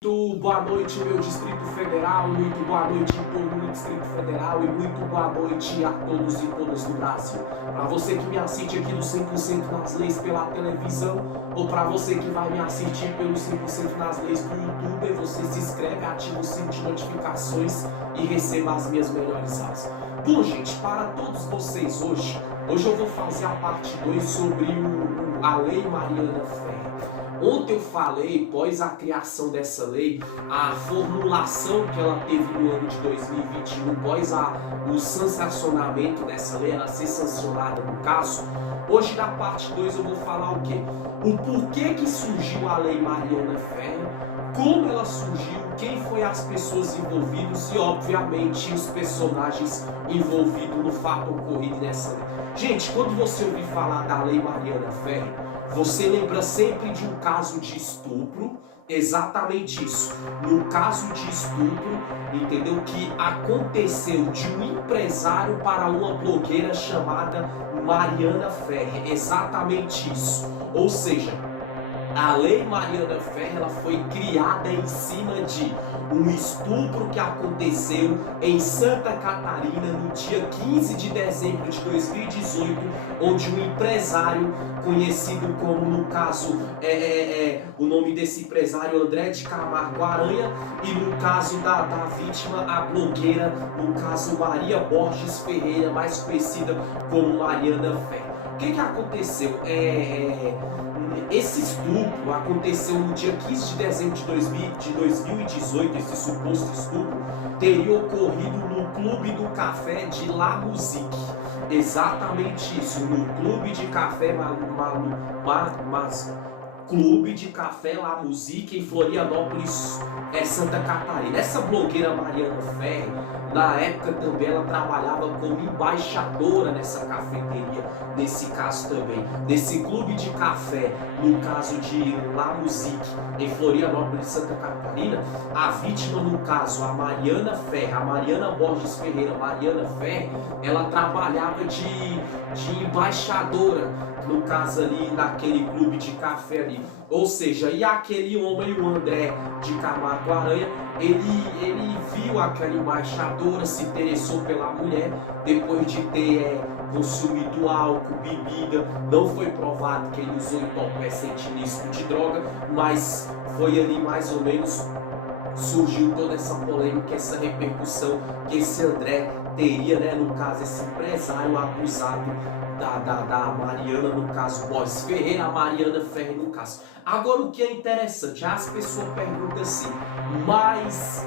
Muito boa noite, meu Distrito Federal, muito boa noite em todo o Distrito Federal e muito boa noite a todos e todas do Brasil. Para você que me assiste aqui no 100% nas leis pela televisão ou para você que vai me assistir pelo 100% nas leis do YouTube, você se inscreve, ativa o sininho de notificações e receba as minhas melhores aulas. Bom, gente, para todos vocês hoje eu vou fazer a parte 2 sobre a Lei Mariana Ferrer. Ontem eu falei, após a criação dessa lei, a formulação que ela teve no ano de 2021, após o sancionamento dessa lei, ela ser sancionada no caso. Hoje na parte 2 eu vou falar o quê? O porquê que surgiu a Lei Mariana Ferrer, como ela surgiu, quem foi as pessoas envolvidas e obviamente os personagens envolvidos no fato ocorrido nessa lei. Gente, quando você ouvir falar da Lei Mariana Ferrer, você lembra sempre de um caso de estupro, exatamente isso. No caso de estupro, entendeu? Que aconteceu de um empresário para uma blogueira chamada Mariana Ferrer, exatamente isso. Ou seja, a Lei Mariana Ferrer ela foi criada em cima de um estupro que aconteceu em Santa Catarina no dia 15 de dezembro de 2018, onde um empresário conhecido como, no caso, o nome desse empresário André de Camargo Aranha, e no caso da vítima, a blogueira, no caso Maria Borges Ferreira, mais conhecida como Mariana Ferrer. O que aconteceu? Esse estupro aconteceu no dia 15 de dezembro de 2018, esse suposto estupro teria ocorrido no Clube do Café de La Musique. Exatamente isso, no Clube de Café Clube de Café La Musique em Florianópolis, Santa Catarina. Essa blogueira Mariana Ferrer, na época também ela trabalhava como embaixadora nessa cafeteria, nesse caso também, nesse clube de café, no caso de La Musique, em Florianópolis, Santa Catarina. A vítima, no caso, a Mariana Ferrer, a Mariana Borges Ferreira, Mariana Ferrer, ela trabalhava de embaixadora, no caso ali, naquele clube de café ali. Ou seja, e aquele homem, o André de Camargo Aranha, ele viu aquela embaixadora, se interessou pela mulher, depois de ter consumido álcool, bebida. Não foi provado que ele usou entorpecente ilícito de droga, mas foi ali mais ou menos, surgiu toda essa polêmica, essa repercussão que esse André teria, né, no caso, esse empresário acusado da Mariana, no caso, Borges Ferreira, a Mariana Ferrer, no caso. Agora, o que é interessante, as pessoas perguntam assim, mas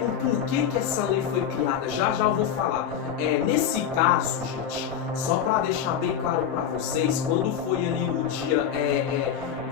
o porquê que essa lei foi criada? Já eu vou falar. Nesse caso, gente, só para deixar bem claro para vocês, quando foi ali no dia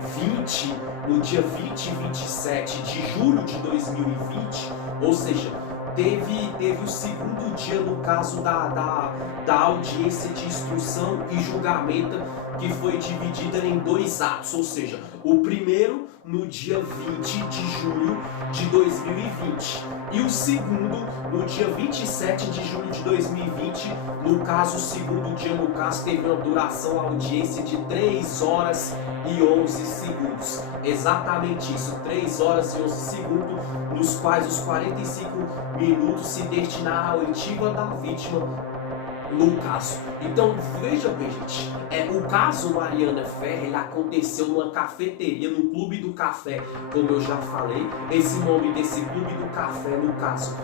20 e 27 de julho de 2020, ou seja, teve o segundo dia, no caso da audiência de instrução e julgamento, que foi dividida em 2 atos, ou seja, o primeiro no dia 20 de julho de 2020 e o segundo no dia 27 de julho de 2020. No caso, o segundo dia, no caso, teve uma duração, a audiência de 3 horas e 11 segundos. Exatamente isso, 3 horas e 11 segundos, nos quais os 45 minutos se destinaram à oitiva da vítima, no caso. Então, veja bem, gente, o caso Mariana Ferrer aconteceu numa cafeteria, no Clube do Café, como eu já falei. Esse nome desse Clube do Café, no caso,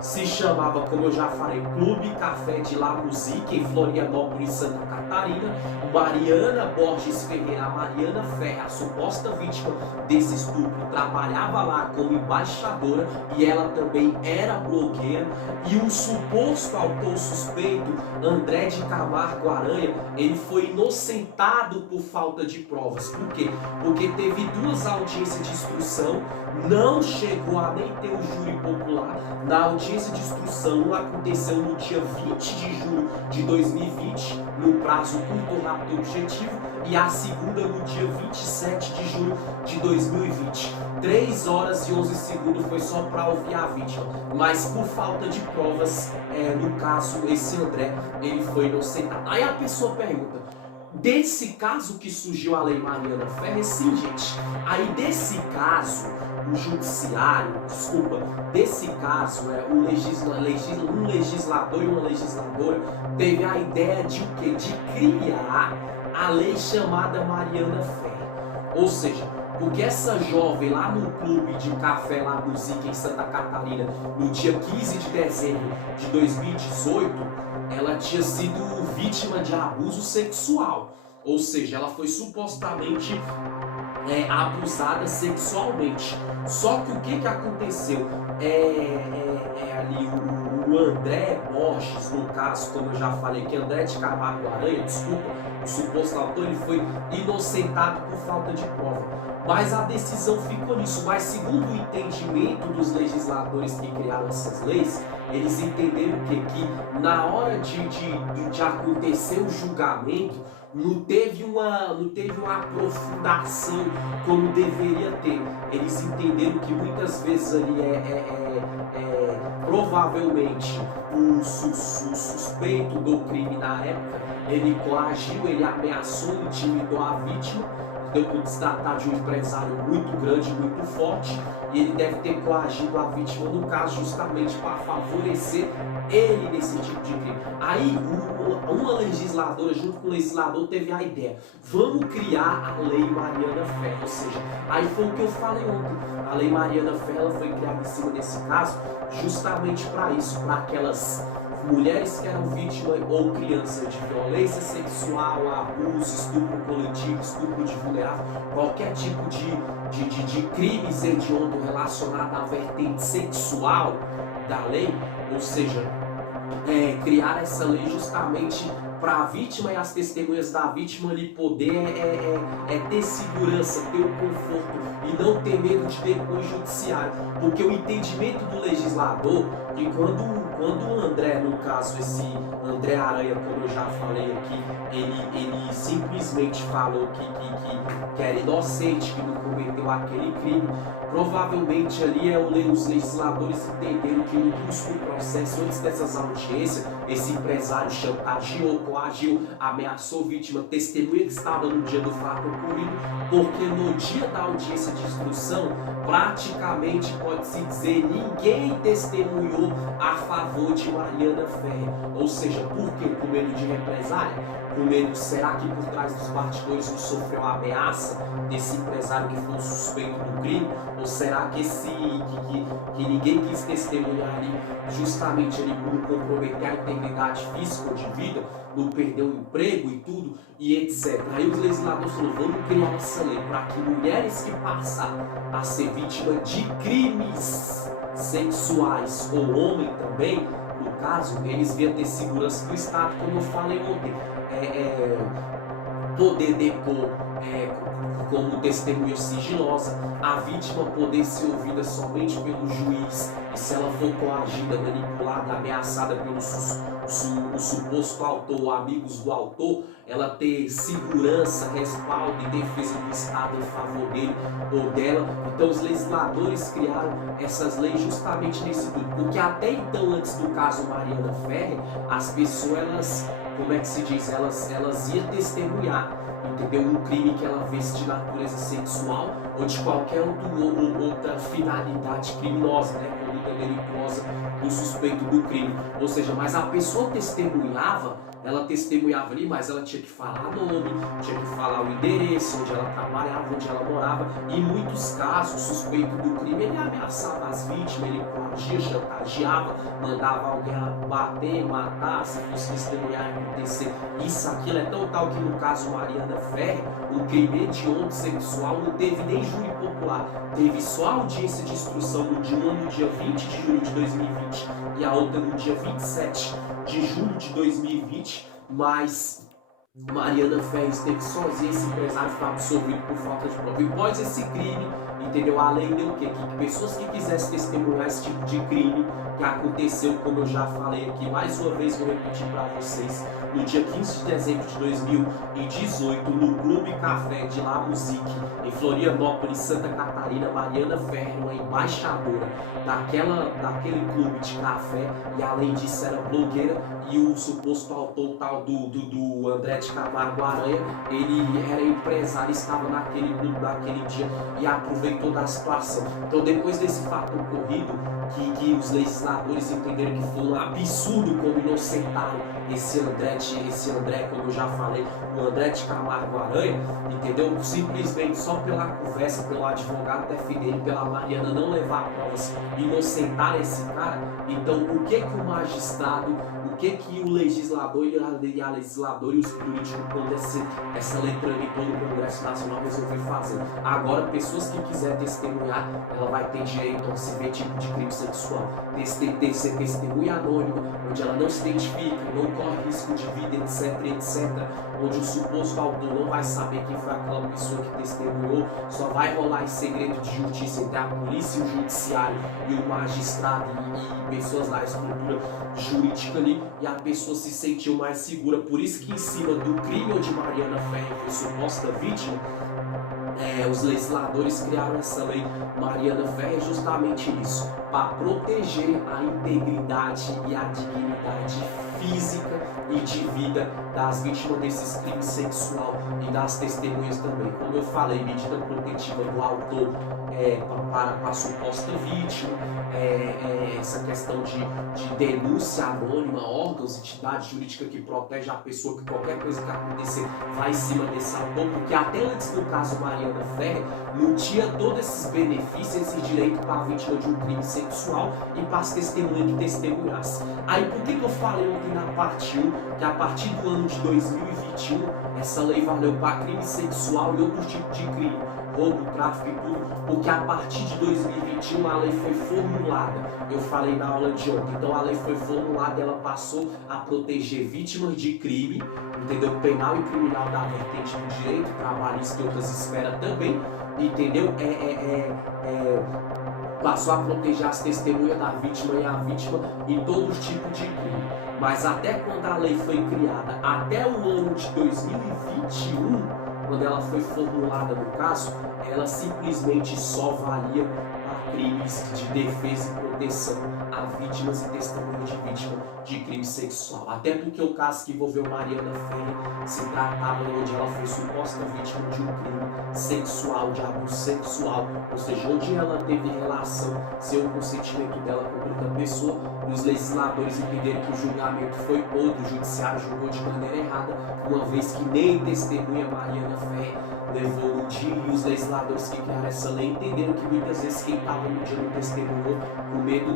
se chamava, como eu já falei, Clube Café de La Musique, em Florianópolis, Santa Catarina. Mariana Borges Ferreira, a Mariana Ferrer, a suposta vítima desse estupro, trabalhava lá como embaixadora e ela também era blogueira. E o suposto autor suspeito, André de Camargo Aranha, ele foi inocentado por falta de provas. Por quê? Porque teve 2 audiências de instrução, não chegou a nem ter o júri popular. Na audiência de instrução, uma aconteceu no dia 20 de julho de 2020, no prazo curto, rápido e objetivo, e a segunda no dia 27 de julho de 2020. 3 horas e 11 segundos foi só para ouvir a vítima, mas por falta de provas, no caso, esse André, ele foi inocentado. Aí a pessoa pergunta, Desse caso que surgiu a Lei Mariana Ferrer, sim, gente. Aí desse caso, o judiciário, desse caso, um legislador e uma legisladora teve a ideia de o quê? De criar a lei chamada Mariana Ferrer. Ou seja, porque essa jovem lá no clube de café La Musique em Santa Catarina, no dia 15 de dezembro de 2018, ela tinha sido vítima de abuso sexual. Ou seja, ela foi supostamente abusada sexualmente. Só que o que aconteceu? Ali o André Borges, no caso, como eu já falei, que André de Camargo Aranha, o suposto autor, ele foi inocentado por falta de prova. Mas a decisão ficou nisso. Mas segundo o entendimento dos legisladores que criaram essas leis, eles entenderam que na hora de acontecer o julgamento, não teve uma aprofundação como deveria ter. Eles entenderam que muitas vezes ali provavelmente o suspeito do crime na época, ele coagiu, ele ameaçou, intimidou a vítima, deu por se tratar de um empresário muito grande, muito forte, e ele deve ter coagido a vítima, no caso, justamente para favorecer ele nesse tipo de crime. Aí, uma legisladora, junto com o legislador, teve a ideia: vamos criar a Lei Mariana Ferrer. Ou seja, aí foi o que eu falei ontem. A Lei Mariana Ferrer foi criada em cima desse caso, justamente para isso, para aquelas mulheres que eram vítimas ou crianças de violência sexual, abuso, estupro coletivo, estupro de vulnerável, qualquer tipo de crimes hediondo relacionado à vertente sexual da lei. Ou seja, criar essa lei justamente para a vítima e as testemunhas da vítima ali poder ter segurança, ter o conforto e não ter medo de depois judiciário. Porque o entendimento do legislador, que quando o André, no caso esse André Aranha, como eu já falei aqui, ele simplesmente falou que era inocente, que não cometeu aquele crime, provavelmente ali os legisladores entenderam que no curso do processo, antes dessas audiências, esse empresário chantageou, coagiu, ameaçou a vítima, testemunha que estava no dia do fato ocorrido, porque no dia da audiência de instrução, praticamente pode-se dizer, ninguém testemunhou a favor de Mariana Ferrer. Ou seja, por quê? Com medo de represália? Com medo, será que por trás dos bastidores não sofreu a ameaça desse empresário que foi o suspeito do crime? Ou será que que ninguém quis testemunhar ali, justamente ali por comprometer a integridade física ou de vida, não perder o emprego e tudo, e etc. Aí os legisladores falaram: vamos criar essa lei para que mulheres que passam a ser vítima de crimes sexuais, ou homem também, no caso, eles venham ter segurança do Estado, como eu falei ontem. Poder depor como testemunha sigilosa, a vítima poder ser ouvida somente pelo juiz, e se ela for coagida, manipulada, ameaçada pelo o suposto autor ou amigos do autor, ela ter segurança, respaldo e defesa do Estado em favor dele ou dela. Então os legisladores criaram essas leis justamente nesse intuito, porque até então, antes do caso Mariana Ferrer, as pessoas, como é que se diz, elas iam testemunhar, entendeu? Um crime que ela visse de natureza sexual ou de qualquer outra finalidade criminosa, né? Conduta delituosa do suspeito do crime. Ou seja, mas a pessoa testemunhava, ela testemunhava ali, mas ela tinha que falar nome, tinha que falar o endereço, onde ela trabalhava, onde ela morava. E em muitos casos, o suspeito do crime, ele ameaçava as vítimas, ele coagia, chantageava, mandava alguém bater, matar, se fosse testemunhar, acontecer isso, aquilo. É tão tal que no caso Mariana Ferrer, um crime hediondo sexual não teve nem júri popular, teve só a audiência de instrução no dia 20 de julho de 2020 e a outra no dia 27 de julho de 2020, mas Mariana Ferrer esteve sozinha, esse empresário foi absolvido por falta de prova. E após esse crime, entendeu? A lei deu o quê? Que pessoas que quisessem testemunhar esse tipo de crime que aconteceu, como eu já falei aqui, mais uma vez vou repetir para vocês, no dia 15 de dezembro de 2018, no Clube Café de La Musique, em Florianópolis, Santa Catarina, Mariana Ferrer, uma embaixadora daquele clube de café, e além disso era blogueira, e o suposto autor tal do André de Camargo Aranha, ele era empresário, estava naquele clube naquele dia e aproveitou da situação. Então, depois desse fato ocorrido, que os legisladores entenderam que foi um absurdo como inocentaram esse André, como eu já falei, o André de Camargo Aranha, entendeu? Simplesmente só pela conversa, pelo advogado defender ele, pela Mariana não levar provas, inocentar esse cara. Então, o que o magistrado, o que o legislador e a legisladora e os políticos, quando essa lei tramitou no Congresso Nacional, resolveu fazer? Agora, pessoas que quiserem testemunhar, ela vai ter direito a se ver tipo de crime sexual, ser testemunha anônima, onde ela não se identifica, não corre risco de vida, etc, onde o suposto autor não vai saber quem foi aquela pessoa que testemunhou, só vai rolar em segredo de justiça entre a polícia e o judiciário e o magistrado e pessoas da estrutura jurídica ali, e a pessoa se sentiu mais segura. Por isso que em cima do crime onde Mariana Ferrer foi suposta vítima, os legisladores criaram essa lei Mariana Ferrer justamente isso, para proteger a integridade e a dignidade física e de vida das vítimas desses crimes sexuais e das testemunhas também. Como eu falei, medida protetiva do autor para a suposta vítima, essa questão de denúncia anônima, órgãos, entidade jurídica que protege a pessoa, que qualquer coisa que acontecer vai em cima desse autor, porque até antes do caso Mariana Ferrer não tinha todos esses benefícios, esse direito para a vítima de um crime sexual e para as testemunhas que testemunhassem. Aí por que eu falei ontem na parte 1 que a partir do ano de 2021 essa lei valeu para crime sexual e outros tipos de crime, roubo, tráfico e tudo, porque a partir de 2021 a lei foi formulada. Eu falei na aula de ontem, então a lei foi formulada e ela passou a proteger vítimas de crime, entendeu? Penal e criminal da vertente do direito, trabalhista e outras esferas também, entendeu? Passou a proteger as testemunhas da vítima e a vítima em todos os tipos de crime. Mas até quando a lei foi criada, até o ano de 2021, quando ela foi formulada no caso, ela simplesmente só valia para crimes de defesa e proteção a vítimas e testemunhas de vítima de crime sexual. Até porque o caso que envolveu Mariana Ferrer se tratava onde ela foi suposta vítima de um crime sexual, de abuso sexual, ou seja, onde ela teve relação sem o consentimento dela com outra pessoa, e os legisladores entenderam que o julgamento foi outro, o judiciário julgou de maneira errada, uma vez que nem testemunha Mariana Ferrer levou no dia, e os legisladores que criaram essa lei entenderam que muitas vezes quem estava no dia não testemunhou, com medo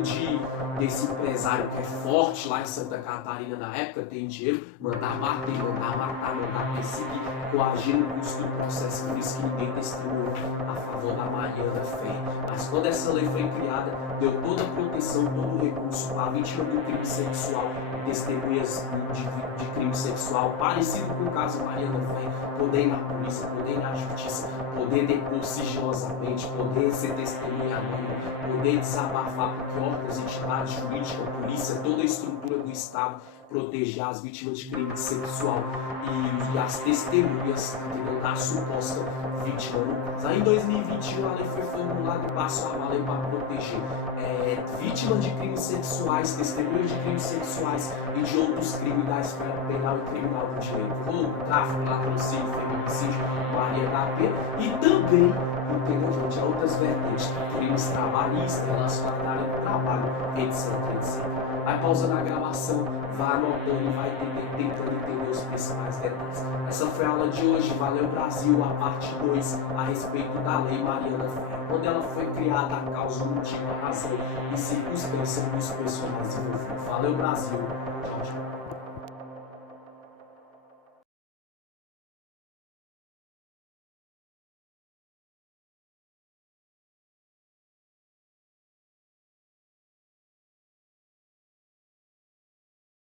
desse empresário que é forte lá em Santa Catarina na época, tem dinheiro, mandar bater, mandar matar, mandar perseguir, coagir no custo do processo. Por isso que ninguém testemunhou a favor da Mariana Ferrer. Mas quando essa lei foi criada, deu toda a proteção, todo o recurso para a vítima do crime sexual, testemunhas de crime sexual, parecido com o caso Mariana Ferrer, poder ir na polícia, poder ir na justiça, poder depor sigilosamente, poder ser testemunha anônima, poder desabafar, porque órgãos, entidades jurídicas, polícia, toda a estrutura do Estado proteger as vítimas de crime sexual e as testemunhas, entendeu, da suposta vítima no caso. Aí em 2021 a lei foi formulada e passou a valer para proteger vítimas de crimes sexuais, testemunhas de crimes sexuais e de outros crimes da esfera penal e criminal do direito, roubo, tráfico, latrocínio, feminicídio, Maria da Penha, e também, entendeu, gente, outras vertentes, crimes trabalhistas, relacionados à área do trabalho, etc. Vai pausando a gravação, vai anotando e vai tentando entender os principais detalhes. Essa foi a aula de hoje. Valeu, Brasil, a parte 2 a respeito da lei Mariana Ferrer. Quando ela foi criada, a causa, o motivo, a razão e circunstância dos personagens envolvidos. Valeu, Brasil. Tchau, tchau.